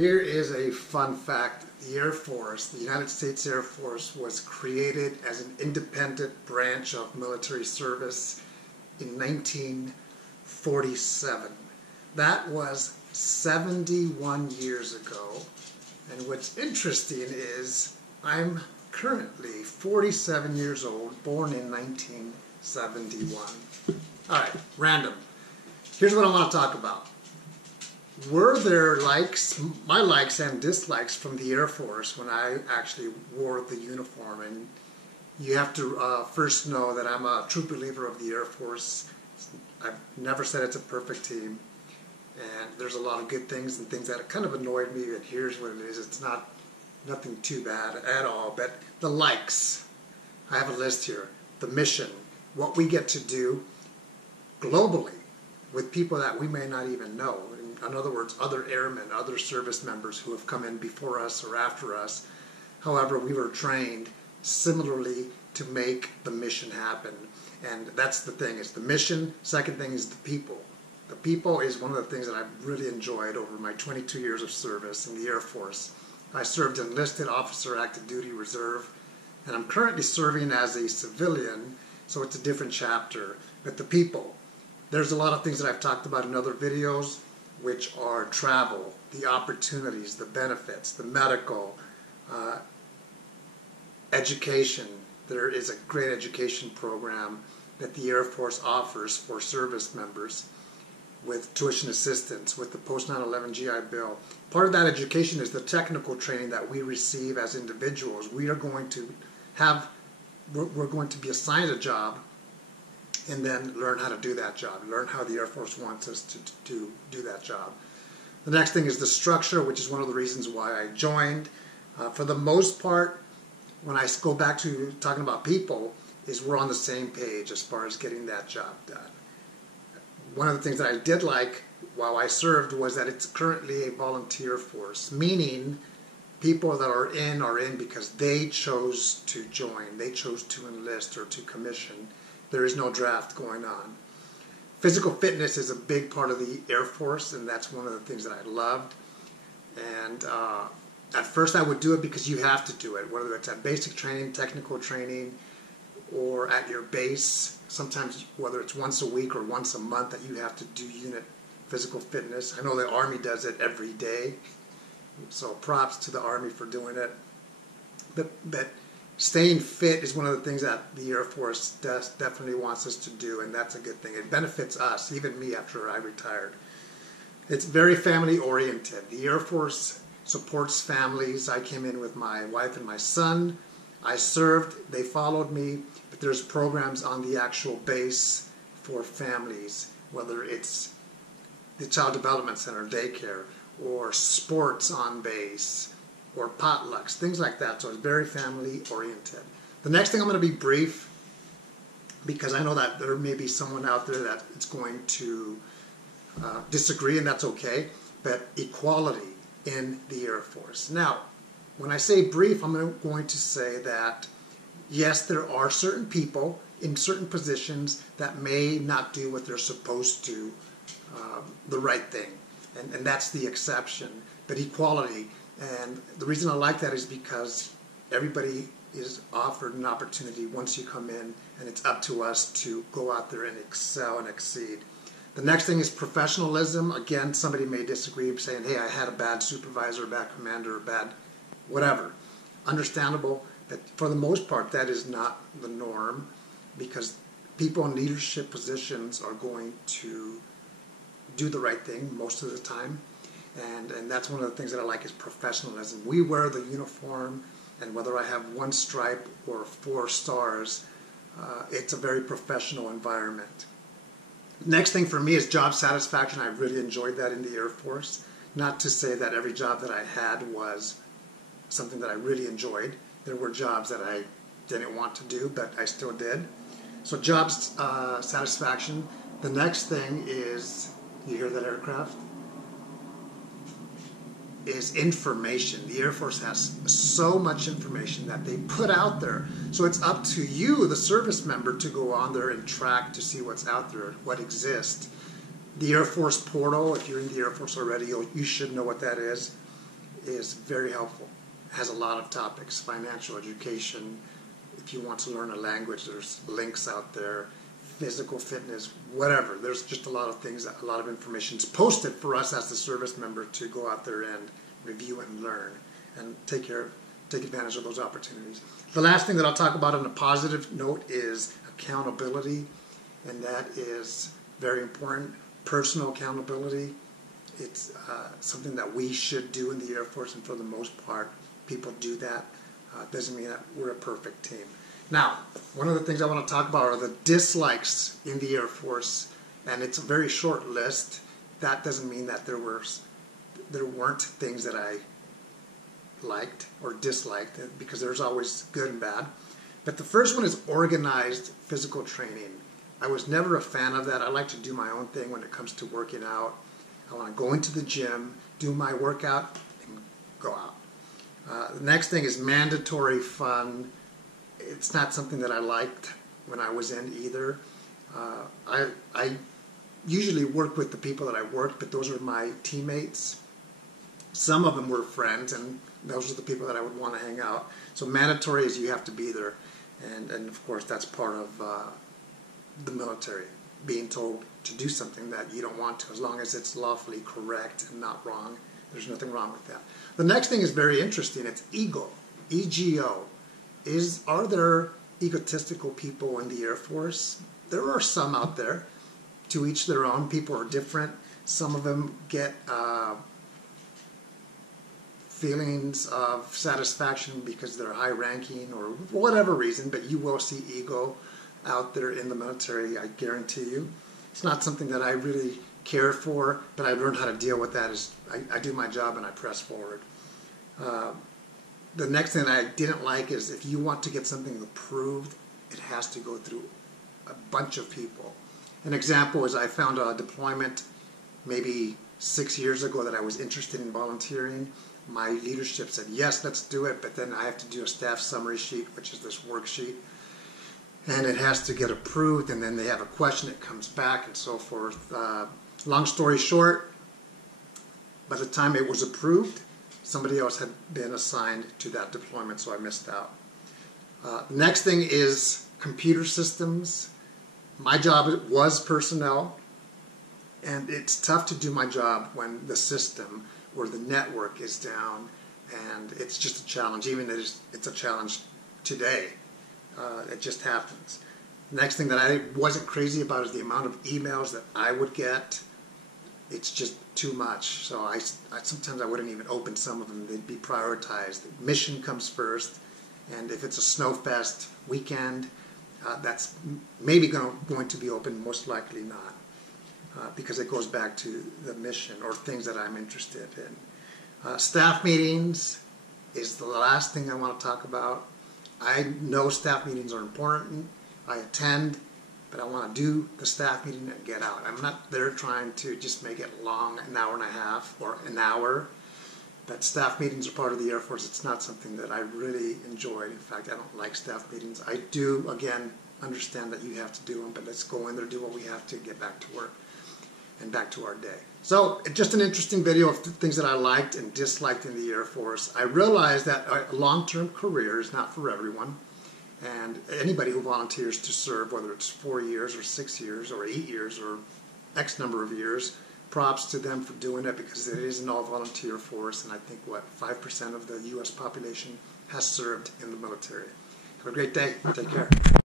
Here is a fun fact. The Air Force, the United States Air Force, was created as an independent branch of military service in 1947. That was 71 years ago. And what's interesting is I'm currently 47 years old, born in 1971. All right, random. Here's what I want to talk about. Were there my likes and dislikes from the Air Force when I actually wore the uniform? And you have to first know that I'm a true believer of the Air Force. I've never said it's a perfect team. And there's a lot of good things and things that kind of annoyed me, but here's what it is. It's nothing too bad at all. But the likes, I have a list here. The mission, what we get to do globally with people that we may not even know. In other words, other airmen, other service members who have come in before us or after us. However, we were trained similarly to make the mission happen. And that's the thing, it's the mission. Second thing is the people. The people is one of the things that I've really enjoyed over my 22 years of service in the Air Force. I served enlisted officer, active duty reserve, and I'm currently serving as a civilian, so it's a different chapter. But the people, there's a lot of things that I've talked about in other videos, which are travel, the opportunities, the benefits, the medical, education. There is a great education program that the Air Force offers for service members with tuition assistance, with the post 9/11 GI Bill. Part of that education is the technical training that we receive as individuals. We're going to be assigned a job and then learn how to do that job, learn how the Air Force wants us to do that job. The next thing is the structure, which is one of the reasons why I joined. For the most part, when I go back to talking about people, is we're on the same page as far as getting that job done. One of the things that I did like while I served was that it's currently a volunteer force, meaning people that are in because they chose to join, they chose to enlist or to commission. There is no draft going on. Physical fitness is a big part of the Air Force, and that's one of the things that I loved. And at first I would do it because you have to do it, whether it's at basic training, technical training, or at your base. Sometimes whether it's once a week or once a month that you have to do unit physical fitness. I know the Army does it every day, so props to the Army for doing it. But staying fit is one of the things that the Air Force definitely wants us to do, and that's a good thing. It benefits us, even me after I retired. It's very family oriented. The Air Force supports families. I came in with my wife and my son. I served, they followed me, but there's programs on the actual base for families, whether it's the Child Development Center, daycare, or sports on base, or potlucks, things like that. So it's very family oriented. The next thing, I'm going to be brief because I know that there may be someone out there that is going to disagree, and that's okay, but equality in the Air Force. Now, when I say brief, I'm going to say that yes, there are certain people in certain positions that may not do what they're supposed to, the right thing, and that's the exception. But equality, and the reason I like that is because everybody is offered an opportunity once you come in, and it's up to us to go out there and excel and exceed. The next thing is professionalism. Again, somebody may disagree, saying, hey, I had a bad supervisor, a bad commander, a bad whatever. Understandable, but for the most part that is not the norm, because people in leadership positions are going to do the right thing most of the time, and that's one of the things that I like is professionalism. We wear the uniform, and whether I have one stripe or 4 stars, it's a very professional environment. Next thing for me is job satisfaction. I really enjoyed that in the Air Force. Not to say that every job that I had was something that I really enjoyed. There were jobs that I didn't want to do, but I still did. So job satisfaction. The next thing is, you hear that aircraft? Is information. The Air Force has so much information that they put out there. So it's up to you, the service member, to go on there and track to see what's out there, what exists. The Air Force portal, if you're in the Air Force already, you should know what that is. is very helpful. It has a lot of topics, financial education. If you want to learn a language, there's links out there, physical fitness, whatever. There's just a lot of things, a lot of information is posted for us as the service member to go out there and review and learn and take advantage of those opportunities. The last thing that I'll talk about on a positive note is accountability, and that is very important. Personal accountability. It's something that we should do in the Air Force, and for the most part, people do that. Doesn't mean that we're a perfect team. Now, one of the things I want to talk about are the dislikes in the Air Force, and it's a very short list. That doesn't mean that there weren't things that I liked or disliked, because there's always good and bad. But the first one is organized physical training. I was never a fan of that. I like to do my own thing when it comes to working out. I want to go into the gym, do my workout, and go out. The next thing is mandatory fun. It's not something that I liked when I was in either. I usually work with the people that I worked, but those are my teammates. Some of them were friends, and those are the people that I would want to hang out. So mandatory is you have to be there. And of course, that's part of the military, being told to do something that you don't want to, as long as it's lawfully correct and not wrong. There's nothing wrong with that. The next thing is very interesting. It's ego, E-G-O. Are there egotistical people in the Air Force? There are some out there. To each their own. People are different. Some of them get feelings of satisfaction because they're high ranking or whatever reason, but you will see ego out there in the military, I guarantee you. It's not something that I really care for, but I learned how to deal with that. I do my job and I press forward. The next thing I didn't like is if you want to get something approved, it has to go through a bunch of people. An example is I found a deployment maybe 6 years ago that I was interested in volunteering. My leadership said, yes, let's do it, but then I have to do a staff summary sheet, which is this worksheet, and it has to get approved, and then they have a question that comes back and so forth. Long story short, by the time it was approved, somebody else had been assigned to that deployment, so I missed out. Next thing is computer systems. My job was personnel, and it's tough to do my job when the system or the network is down, and it's just a challenge. Even it's a challenge today. It just happens. Next thing that I wasn't crazy about is the amount of emails that I would get. It's just too much. So I sometimes I wouldn't even open some of them. They'd be prioritized. The mission comes first, and if it's a snowfest weekend, that's maybe going to be open, most likely not. Because it goes back to the mission or things that I'm interested in. Staff meetings is the last thing I want to talk about. I know staff meetings are important. I attend, but I want to do the staff meeting and get out. I'm not there trying to just make it long, an hour and a half or an hour. But staff meetings are part of the Air Force. It's not something that I really enjoy. In fact, I don't like staff meetings. I do, again, understand that you have to do them, but let's go in there, do what we have to, get back to work and back to our day. So just an interesting video of things that I liked and disliked in the Air Force. I realized that a long-term career is not for everyone, and anybody who volunteers to serve, whether it's 4 years or 6 years or 8 years or X number of years, props to them for doing it, because it is an all-volunteer force, and I think, 5% of the U.S. population has served in the military. Have a great day. Take care.